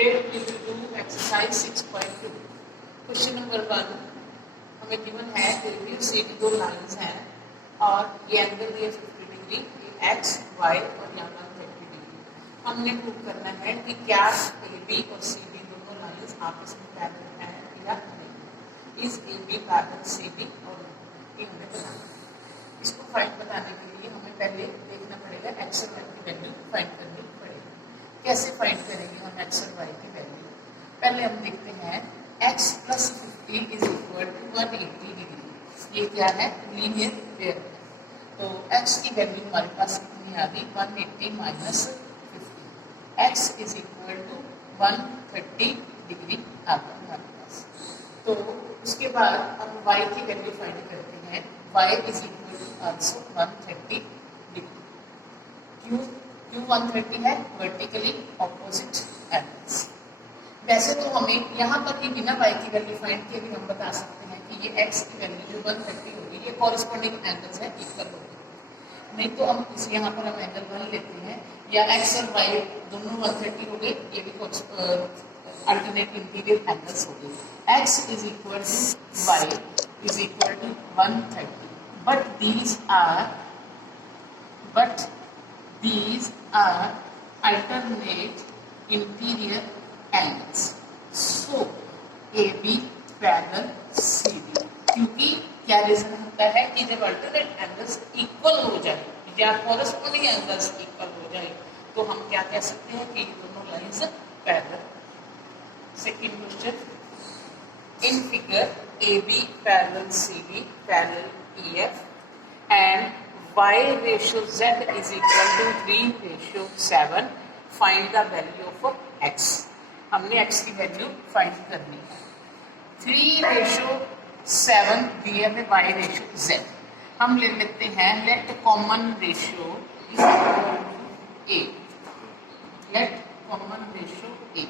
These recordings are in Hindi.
Today we will do exercise 6.2. Question number 1 हमें गिवन है रिव्यू से दो लाइंस हैं और ये एंगल दिया 50 डिग्री, ये एक्स वाई और यहाँ पर 30 डिग्री। हमने प्रूव करना है कि क्या ए बी और सी बी दोनों लाइंस आपस में पैरेलल हैं या नहीं। Is A B parallel C B और ये हमें बताना है। इसको फाइंड बताने के लिए हमें पहले देखना पड़ेगा एक्स और वाई की वैल्यू फाइंड करनी पड़ेगी। कैसे फाइंड करेंगे हम एक्स और वाई की वैल्यू? पहले हम देखते हैं x plus 50 is equal to 180 degree. ये क्या है? लीनियर पेयर है। तो x की वैल्यू हमारे पास कितनी आ गई? 180 minus 50। x is equal to 130 degree आ गया हमारे पास। तो उसके बाद हम y की वैल्यू फाइंड करते हैं। y is equal to also 130 degree. क्यों 130 है? Vertically opposite angles. वैसे तो हमें यहाँ पर ही बिना y की वैल्यू फाइंड किए भी हम बता सकते हैं कि ये x की वैल्यू जो 130 होगी ये कॉरेस्पॉन्डिंग एंगल्स है, इक्वल होगी। नहीं तो हम इस यहाँ पर हम एंगल 1 लेते हैं या x और y दोनों 130 हो गए, ये भी अल्टरनेट इंटीरियर एंगल्स हो गए। x is equal to y is equal to 130 but these are alternate interior angles. So AB parallel CD। क्योंकि क्या रीजन होता है कि जब अल्टरनेट एंगल्स इक्वल हो जाए या कॉरेस्पॉन्डिंग एंगल्स इक्वल हो जाए तो हम क्या कह सकते हैं कि ये दोनों lines parallel. Second question, in figure AB parallel CD parallel EF and y ratio z is equal to 3:7, find the value of x। हमने x की वैल्यू फाइंड करनी है। 3:7 दिया है y रेशियो z। हम ले लेते हैं let common ratio is equal to a। Let common ratio a।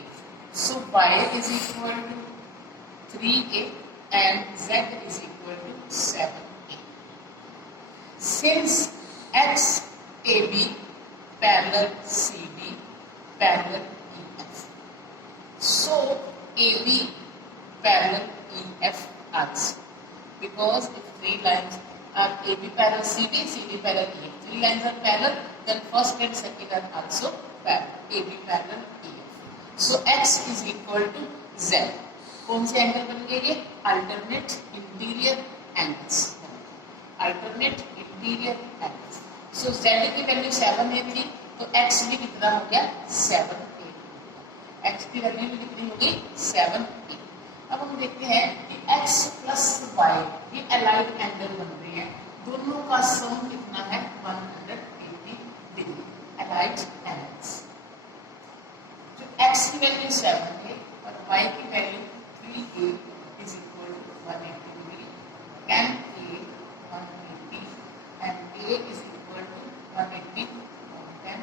So y is equal to 3a and z is equal to 7a। Since x AB parallel CD parallel EF, so AB parallel EF also, because if three lines are AB parallel CD, CD parallel EF, three lines are parallel, then first and second are also parallel, AB parallel EF। So x is equal to z। कौन से एंगल बन गए ये? Alternate interior angles. Alternate interior angles. So z की वैल्यू 7a थी तो x भी कितना हो गया? 7a। x की वैल्यू भी कितनी हो गई? 7a। अब हम देखते हैं कि x प्लस y ये अलाइड एंगल बन रही है। दोनों का सम कितना है? 180 डिग्री। Allied angles. जो x की वैल्यू 7 है और y की value 3a is equal to 180 degree and a 180 and a is equal to 180 then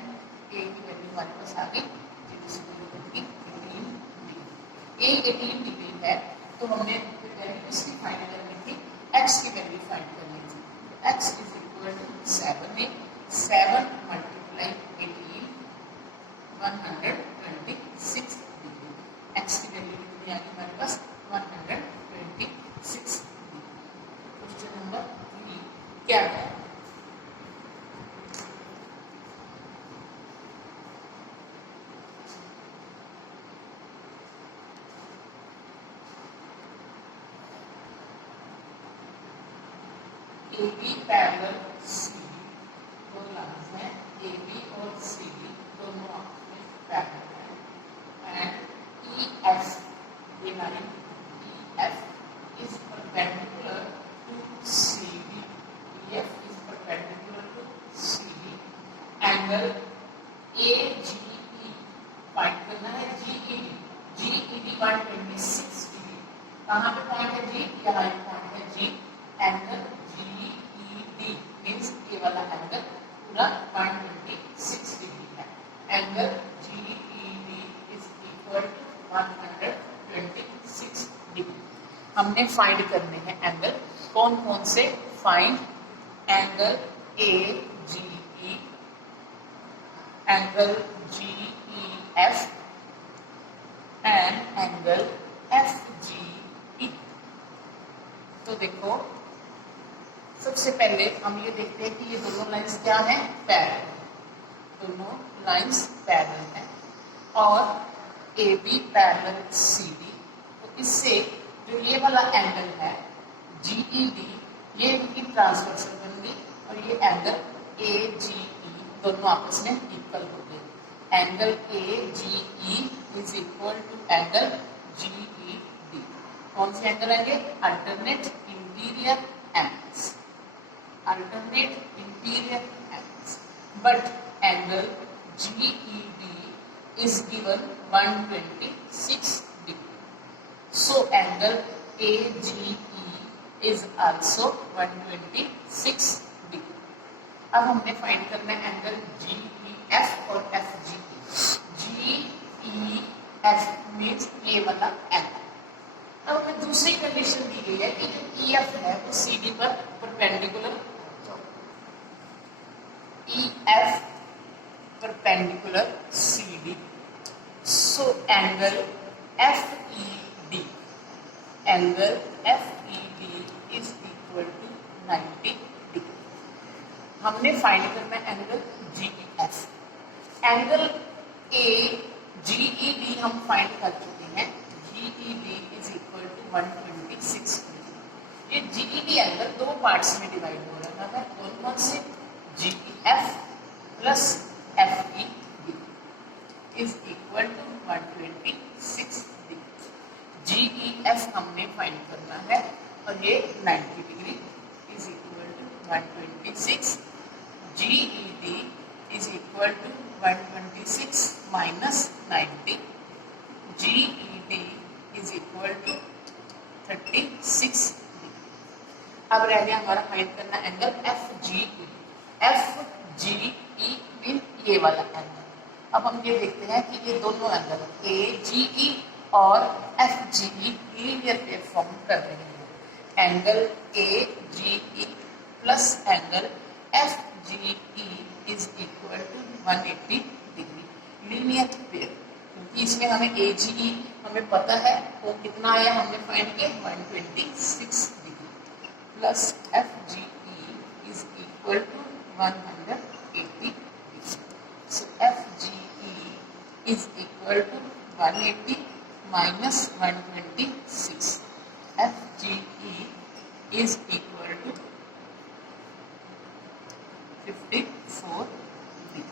a की वैल्यू हमारे पास आ गई जिसकी 18 डिग्री। a 18 डिग्री है तो हमने वैल्यू इसकी फाइंड करनी थी, x की वैल्यू फाइंड करनी थी। x is equal to 7a, 7 multiply 18 126 degree. x की वैल्यू कितनी आ गई हमारे पास? 126 डिग्री। क्वेश्चन नंबर 3 क्या है? AB पैरेलल CD दो लाइंस हैं, AB और CD दोनों आपस में पैरेलल हैं एंड EF ये line EF is perpendicular to CD। EF is perpendicular to CD। Angle AGE find करना है। GED 126 degree. कहाँ पे पॉइंट है G? यहाँ एक पॉइंट है G। एंगल GED मीन्स ये वाला एंगल पूरा 126 डिग्री है। Angle GED is equal to 126 degree. हमने फाइंड करने हैं एंगल। कौन कौन से? Find angle angle GEF angle FGE। तो देखो सबसे पहले हम ये देखते हैं कि ये दोनों लाइंस क्या हैं, पैरेलल, दोनों लाइंस पैरेलल हैं और AB पैरेलल CD। तो इससे जो ये वाला एंगल है GED, ये इनकी ट्रांसवर्सल बन गई और ये एंगल AGE दोनों आपस में इक्वल हो गए। Angle AGE is equal to angle GED। कौन से एंगल है ये? Alternate interior angles, alternate interior angles. But angle GED is given 126 degree. So angle AGE is also 126 degree. अब हमने फाइंड करना है एंगल GEF और FGE। GEF मीन्स ये वाला एंगल। अब हमें दूसरी कंडीशन दी गई है कि जो EF है वो CD पर perpendicular, EF perpendicular CD। So angle FED, angle FED is equal to 90 degree। हमने फाइंड करना है एंगल GEF। एंगल AGED हम फाइंड कर चुके हैं, GED is equal to 126 degree। ये GED एंगल दो पार्ट्स में डिवाइड हो रहा है, कौन कौन से? GEF plus FED is equal to 126 degree. GEF हमने फाइंड करना है और ये 90 degree is equal to 126। GED is equal to 126 minus 90। GED is equal to 36 degree. अब रह गया हमारा फाइंड करना एंगल FGE। FGE मीन ये वाला एंगल। अब हम ये देखते हैं कि ये दोनों एंगल AGE और FGE लीनियर वेव फॉर्म कर रहे हैं। Angle AGE plus angle FGE is equal to 180 degree linear wave, क्योंकि इसमें हमें AGE हमें पता है वो कितना आया, हमने फाइंड किया 126 degree plus FGE is equal to 180 degree. So FGE is equal to 180 minus 126। FGE is equal to 54 degree।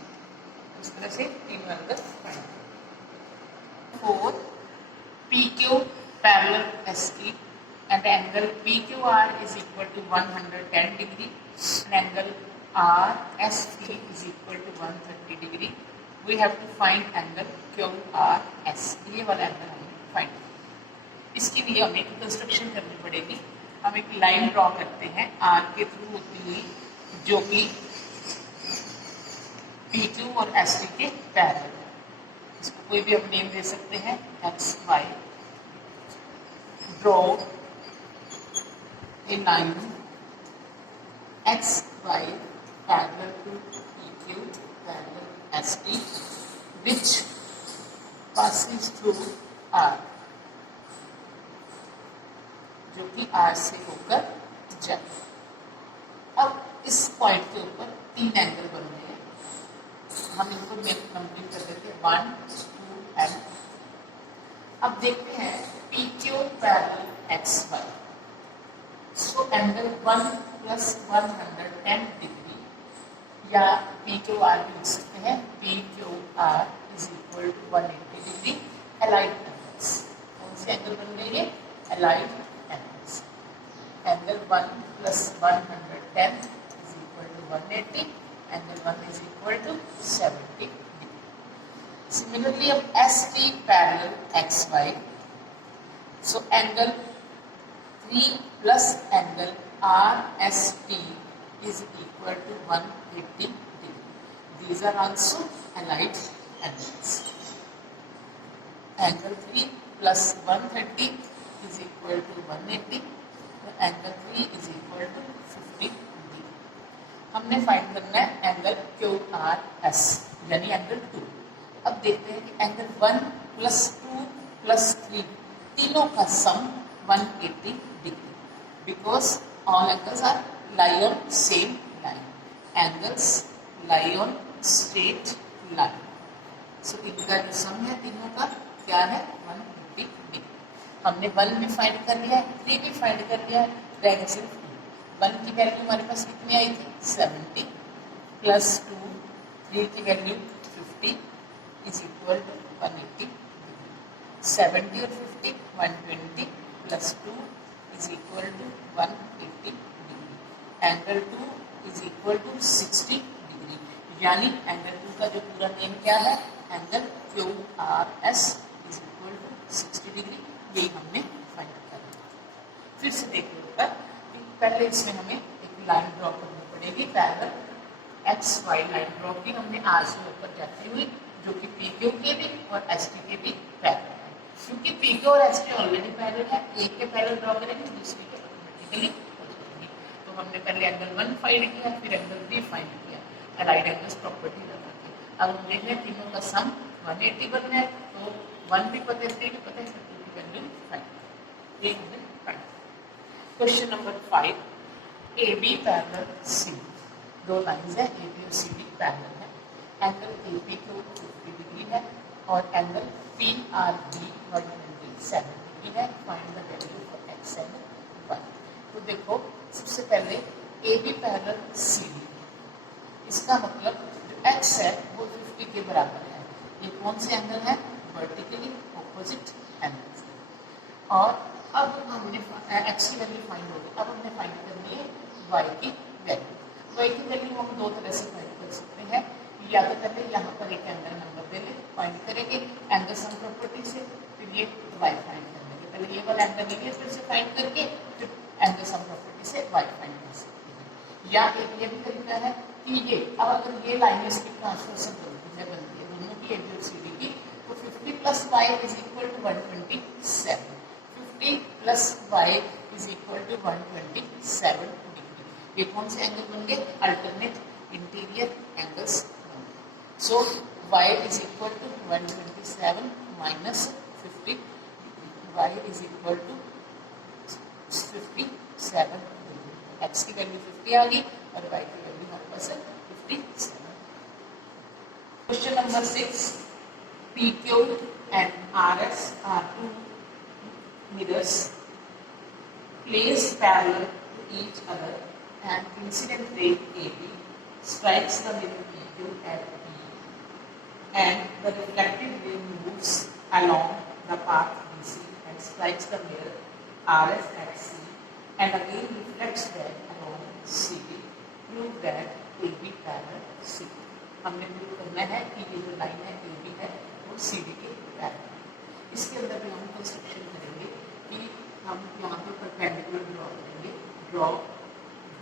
इस तरह से तीन angle find. 4 PQ parallel SE and angle PQR is equal to 110 degree and angle RSE is equal to 130 degree। We have to find angle QRS। ये वाला एंगल हमें फाइंड। इसके लिए हमें एक कंस्ट्रक्शन करनी पड़ेगी। हम एक लाइन ड्रॉ करते हैं R के थ्रू होती हुई, जो कि PQ और ST के पैरेलल है। इसको कोई भी हम नेम दे सकते हैं XY। Draw a line XY parallel to PQ parallel ST which passes through R, जो कि R से होकर जाए। अब इस पॉइंट के ऊपर तीन एंगल बन रहे हैं, हम इनको कंप्लीट कर देते हैं 1, 2 एंड। अब देखते हैं PQ parallel XY। So angle 1 plus 110 degree या PQR भी लिख सकते हैं। PQR is equal to 180 degree allied angles. कौन से एंगल बन गए ये? Allied angles. Angle 1 plus 110 is equal to 180, angle 1 is equal to 70 degree. Similarly अब ST parallel XY। So angle 3 plus angle RST is equal to 180 degree. These are also allied angles. Angle 3 plus 130 is equal to 180. Angle 3 is equal to 50 degree. हमने फाइंड करना है एंगल QRS यानी एंगल 2। अब देखते हैं कि एंगल 1 प्लस 2 प्लस 3 तीनों का sum 180 degree because all angles are lie on same line, angles lie on straight line. So इनका जो सम है तीनों का क्या है 180 डिग्री। हमने 1 भी फाइंड कर लिया है, 3 भी फाइंड कर लिया है, रह गए सिर्फ 1 की वैल्यू हमारे पास कितनी आई थी 70 प्लस 2, 3 की value 50 is equal to 180 degree. 70 और 50 120 plus 2 is equal to 180 degree. Angle 2 is equal to 60 degree, यानी एंगल 2 का जो पूरा नेम क्या है angle QRS is equal to 60 degree. यही हमने फाइंड कर लिया। फिर से देखिए ऊपर, पहले इसमें हमें एक लाइन ड्रॉ करनी पड़ेगी पैरेलल, XY लाइन ड्रॉ की हमने R से ऊपर जाती हुई, जो कि PQ के भी और ST के भी पैरेलल है। क्योंकि PQ और ST ऑलरेडी पैरेलल है, एक के पैरेलल ड्रॉ करेंगे दूसरे के ऑटोमेटिकली हो जाएंगे। तो हमने पहले एंगल 1 फाइंड किया, फिर एंगल 3 फाइंड किया, राइट एंगल्स प्रॉपर्टी लगा के। अब हम देख रहे हैं तीनों का सम 180 बनना है, तो 1 भी पता है 3 भी पता है, 2 की वैल्यू फाइंड। ये हमने find. Question number 5, AB parallel CD, दो लाइंस है AB और CD पैरेलल है, एंगल AP को 50 डिग्री है और एंगल PRB 127 डिग्री है। Find the value for x and y। तो देखो सबसे पहले AB पैरेलल CD, इसका मतलब जो x है वो 50 के बराबर है। ये कौन से एंगल है वर्टिकली ऑपोजिट एंगल। और अब हमने x की वैल्यू फाइंड हो गई, अब हमने फाइंड करनी है y की वैल्यू। y की वैल्यू हम दो तरह से फाइंड कर सकते हैं, या तो पहले यहाँ पर एक एंगल नंबर दे ले फाइंड करेंगे एंगल सम प्रॉपर्टी से, फिर ये y फाइंड कर लेंगे। पहले ये वाला एंगल लेंगे, फिर से फाइंड करके फिर एंगल सम प्रॉपर्टी से y फाइंड कर सकते हैं। या एक ये भी तरीका है कि ये, अब अगर ये लाइन इसकी ट्रांसवर्सल बनती है दोनों की AB और CD की, तो 50 plus y is equal to 127, 50 plus y is equal to 127 degree. ये कौन से एंगल बन गए अल्टरनेट इंटीरियर एंगल्स बन गए। So y is equal to 127 minus 50, y is equal to 57 degree. x की वैल्यू 50 आ गई और y की वैल्यू हमारे पास है 57। Question number 6, PQ and RS are two mirrors placed parallel to each other, and incident ray AB strikes the mirror PQ at B, and the reflected ray moves along the path BC and strikes the mirror RS at C, and again reflects back along CD. Prove that AB parallel CD. हमने प्रूव करना है कि ये जो लाइन है AB है वो CD के पैरेलल है। इसके अंदर भी हम कंस्ट्रक्शन करेंगे कि हम यहाँ पे परपेंडिकुलर ड्रॉ करेंगे, draw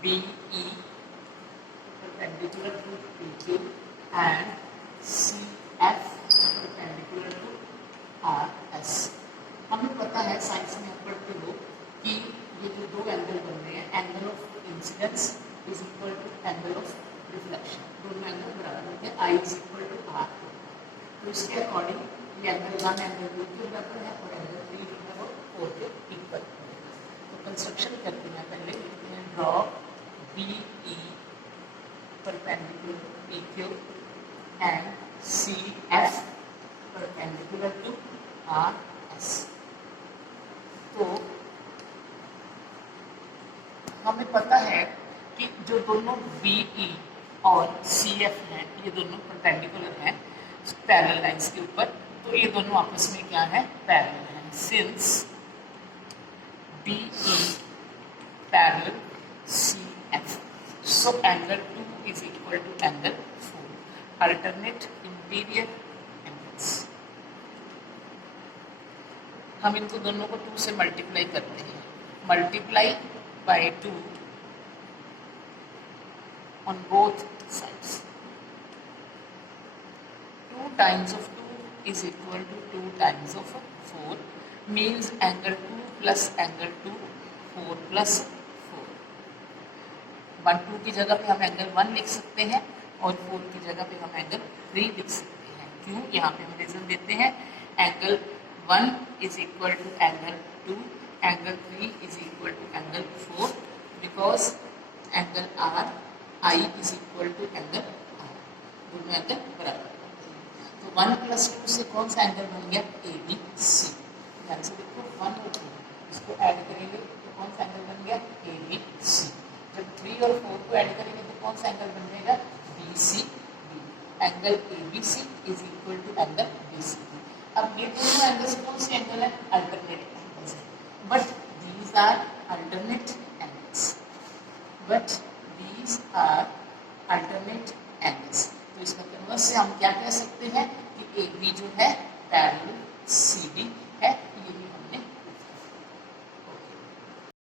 BE perpendicular to PQ and CF perpendicular to RS। हमें पता है साइंस में आप पढ़ते हो कि ये जो दो एंगल बन रहे हैं, angle of incidence is equal to angle of reflection, दोनों एंगल बराबर होते हैं, I is equal to R। तो इसके अकॉर्डिंग ये एंगल 1 एंगल 2 के बराबर है और एंगल 3 जो है वो 4 के इक्वल है। तो कंस्ट्रक्शन करते हैं, पहले लिखते हैं draw BE perpendicular to PQ and CF perpendicular to RS। तो हमें पता है कि जो दोनों BE और CF हैं ये दोनों परपेंडिकुलर हैं पैरेलल लाइंस के ऊपर, तो ये दोनों आपस में क्या है पैरेलल हैं। Since BE parallel CF, so angle 2 is equal to angle 4, alternate interior angles. हम इनको दोनों को 2 से मल्टीप्लाई करते हैं, multiply by 2 on both sides. 2 times of 2 is equal to 2 times of 4, means angle 2 plus angle 2 4 plus 4। 1 2 की जगह पे हम एंगल 1 लिख सकते हैं और 4 की जगह पे हम एंगल 3 लिख सकते हैं। क्यों? यहाँ पे हम रीजन देते हैं angle 1 is equal to angle 2, angle 3 is equal to angle 4 because angle R I is equal to angle R, दोनों एंगल बराबर। तो 1 + 2 से कौन सा एंगल बन गया? ABC। ध्यान से देखो 1 और 2 इसको ऐड करेंगे तो कौन सा एंगल बन गया? ABC। जब 3 और 4 को ऐड करेंगे तो कौन सा एंगल बन जाएगा? BCB। Angle ABC is equal to angle BCB। अब ये दोनों एंगल्स कौन से एंगल है? अल्टरनेट एंगल्स है। But these are alternate angles, but these are alternate angles. तो इसका कन्वर्स से हम क्या कह सकते हैं कि AB जो है पैरेलल CD है, ये